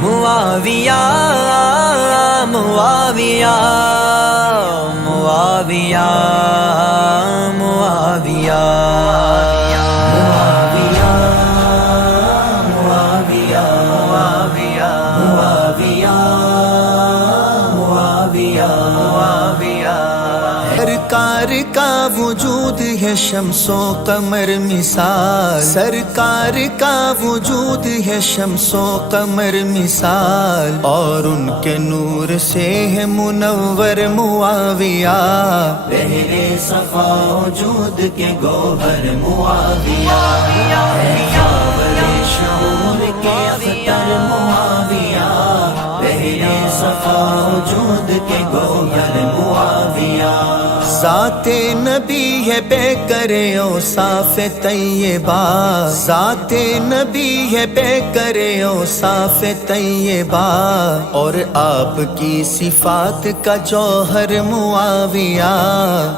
معاویہ معاویہ معاویہ معاویہ معاویہ معاویہ معاویہ معاویہ معاویہ سرکار کا وجود ہے شمس و قمر مثال، سرکار کا وجود ہے شمس و قمر مثال، اور ان کے نور سے ہے منور معاویہ، پہلے صفا وجود کے گوہر معاویہ، بڑے شعور کے اختر معاویہ، پہلے صفا وجود کے گوہر معاویہ، ذات نبی ہے بے کرے اوصاف طیبہ، ذات نبی ہے بے کرے اوصاف طیبہ، اور آپ کی صفات کا جوہر معاویہ،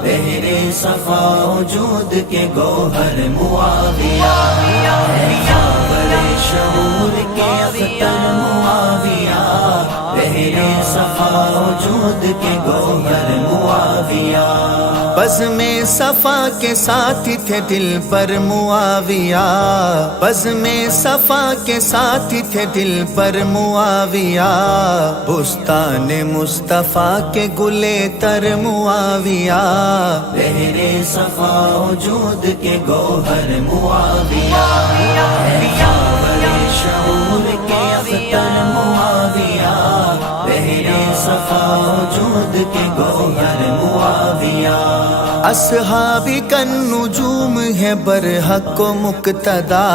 پہلے صفا وجود کے گوہر معاویہ، بڑے شعور کے اختر معاویہ، پہلے صفا وجود کے گوہر معاویہ، بزم صفا کے ساتھی تھے دل پر معاویہ، بزم صفا کے ساتھی تھے دل پر معاویہ، بستان مصطفیٰ کے گلے تر معاویہ، پہلے صفا وجود کے گوہر معاویہ، بڑے شعور کے اختر معاویہ، پہلے صفا وجود کے گوہر معاویہ، اصحاب النجوم ہے برحق و مقتدا،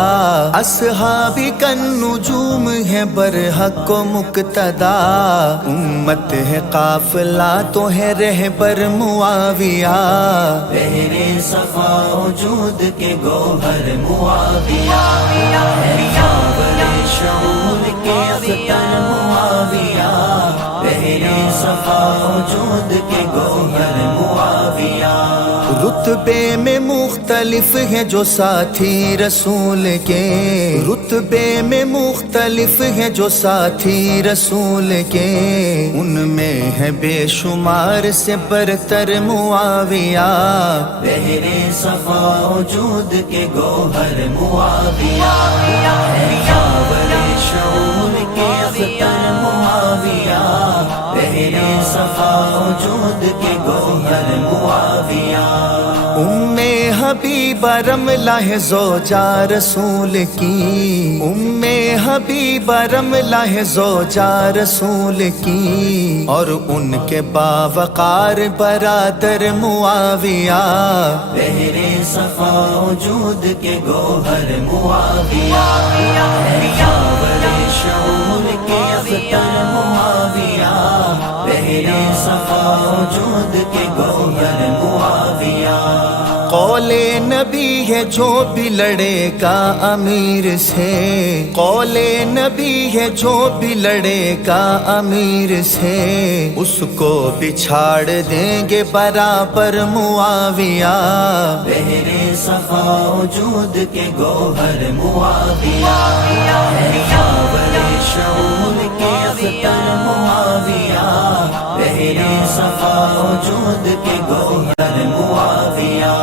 اصحاب النجوم ہے برحق و مقتدا، امت ہے قافلہ تو ہے رہبر معاویہ، پہلے صفا وجود کے گوہر معاویہ، بڑے شعور کے اختر معاویہ، پہلے صفا وجود کے گوہر معاویہ، رتبے میں مختلف ہیں جو ساتھی رسول کے، رتبے میں مختلف ہیں جو ساتھی رسول کے، ان میں ہے بے شمار سے برتر معاویہ، پہلے صفا وجود کے گوہر معاویہ، بڑے شعور کے اختر معاویہ، پہلے صفا وجود کے گوہر معاویہ، حبیبہ رملہ ہے زوجہ رسول کی، حبیبہ رملہ ہے زوجہ رسول کی، اور ان کے باوقار برادر معاویہ، پہلے صفا وجود کے گوہر معاویہ، بڑے شعور کے اختر معاویہ، پہلے صفا وجود کے گوہر معاویہ، قول نبی ہے جو بھی لڑے گا امیر سے، قول نبی ہے جو بھی لڑے گا امیر سے، اس کو بچھاڑ دیں گے برابر معاویہ، پہلے صفا وجود کے گوہر معاویہ، بڑے شعور کے اختر معاویہ، پہلے صفا وجود کے گوہر معاویہ،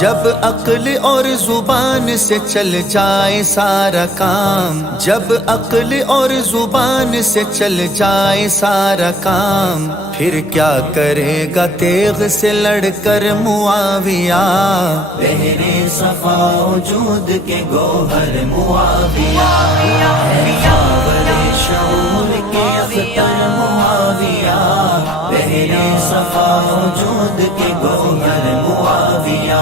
جب عقل اور زبان سے چل جائے سارا کام، جب عقل اور زبان سے چل جائے سارا کام، پھر کیا کرے گا تیغ سے لڑ کر معاویہ، پہلے صفا وجود کے گوہر معاویہ، بڑے شعور کے اختر معاویہ، پہلے صفا وجود کے گوہر معاویہ،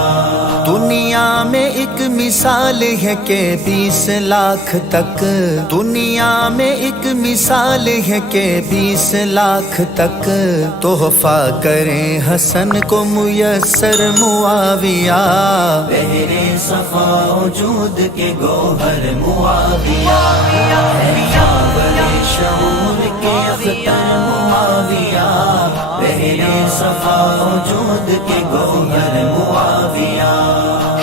دنیا میں ایک مثال ہے کہ 20 لاکھ تک، دنیا میں ایک مثال ہے کہ 20 لاکھ تک تحفہ کریں حسن کو میسر معاویہ، پہلے صفا وجود کے گوہر معاویہ، بڑے شعور کے اختر معاویہ، پہلے صفا وجود کے گوہر معاویہ،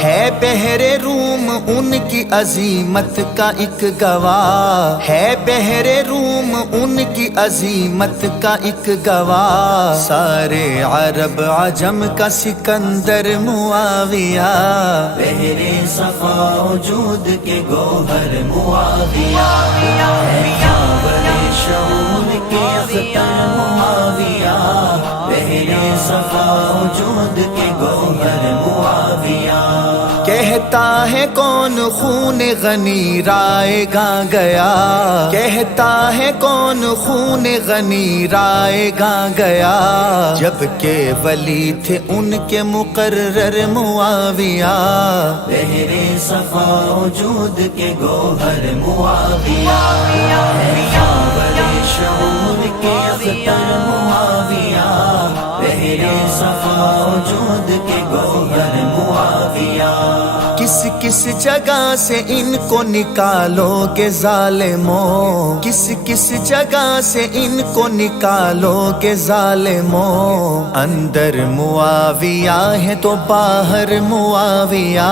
ہے بحر روم ان کی عظیمت کا ایک گواہ، ہے بحر روم ان کی عظیمت کا ایک گواہ، سارے عرب عجم کا سکندر معاویہ، بحر صفا وجود کے گوہر معاویہ، شعور کے اختر معاویہ، بحر صفا وجود کے گوہر معاویہ، کہتا ہے کون خون غنی رائے گا گیا، کہتا ہے کون خون غنی رائے گا گیا، جبکہ ولی تھے ان کے مقرر معاویہ، بحر صفا وجود کے گوہر معاویہ، شعور کے اختر معاویہ، بحر صفا وجود کے گوہر معاویہ، کس کس جگہ سے ان کو نکالو گے ظالموں، کس کس جگہ سے ان کو نکالو گے ظالموں، اندر معاویہ ہے تو باہر معاویہ،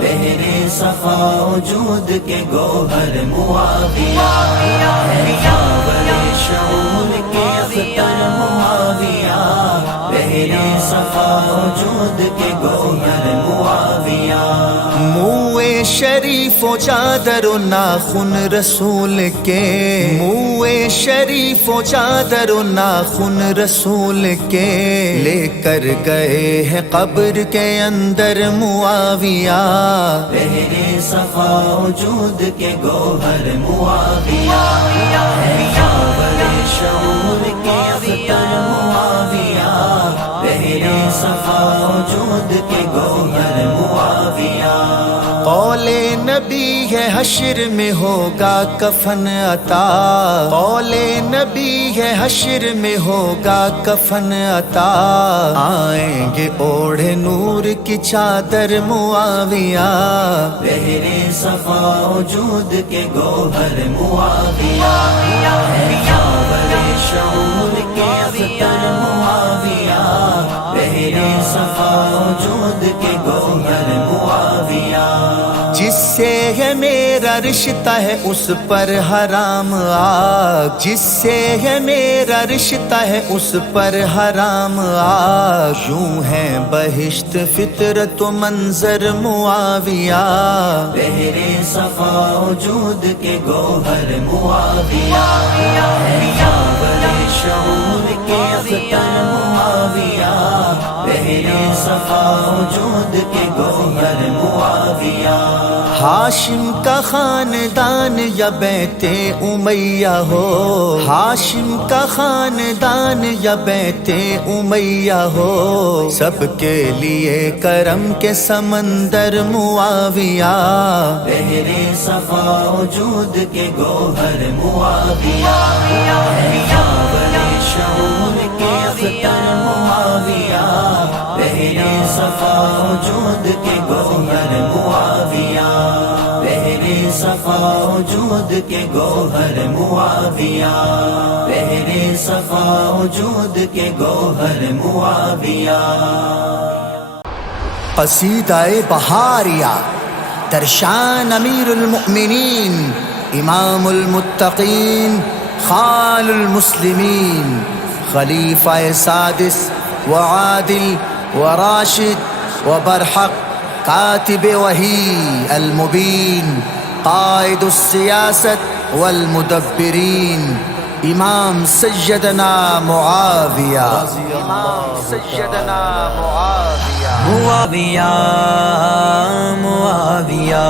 بحر صفا وجود کے گوہر معاویہ، شعور کے اختر معاویہ، بحر صفا وجود کے گوہر معاویہ، منہ شریف و چادر و ناخن رسول کے، منہ شریف و چادر و ناخن رسول کے، لے کر گئے ہیں قبر کے اندر معاویہ، بحر صفا وجود کے گوہر معاویہ، شعور کے اختر معاویہ، بحر صفا وجود کے گوہر معاویہ، قول نبی ہے حشر میں ہوگا کفن عطا، قول نبی ہے حشر میں ہوگا کفن عطا، آئیں گے اوڑھے نور کی چادر معاویہ، بحر صفا وجود کے گوہر معاویہ، شعور کے اختر معاویہ، بحر صفا وجود کے گوہر معاویہ، جس سے ہے میرا رشتہ ہے اس پر حرام آگ، جس سے ہے میرا رشتہ ہے اس پر حرام آگ، یوں ہے بہشت فطرت و منظر معاویہ، بحر صفا وجود کے گوہر معاویہ، شعور کے اختر معاویہ، بحر صفا وجود کے گوہر معاویہ، ہاشم کا خاندان یا بیت امیہ ہو، ہاشم کا خاندان یا بیت امیہ ہو، سب کے لیے کرم کے سمندر معاویہ، بحر صفا وجود کے گوہر معاویہ، شعور کے اختر معاویہ، بحر صفا وجود کے گوہر معاویہ، بحر صفا وجود کے گوہر معاویہ، بحر صفا وجود کے گوہر معاویہ، قصیدہ بہاریہ درشان امیر المؤمنین امام المتقین خال المسلمین خلیفہ سادس وعادل وراشد وبرحق کاتب وحی المبین قائد السیاست والمدبرین امام سیدنا معاویہ، امام سیدنا معاویہ، معاویہ معاویہ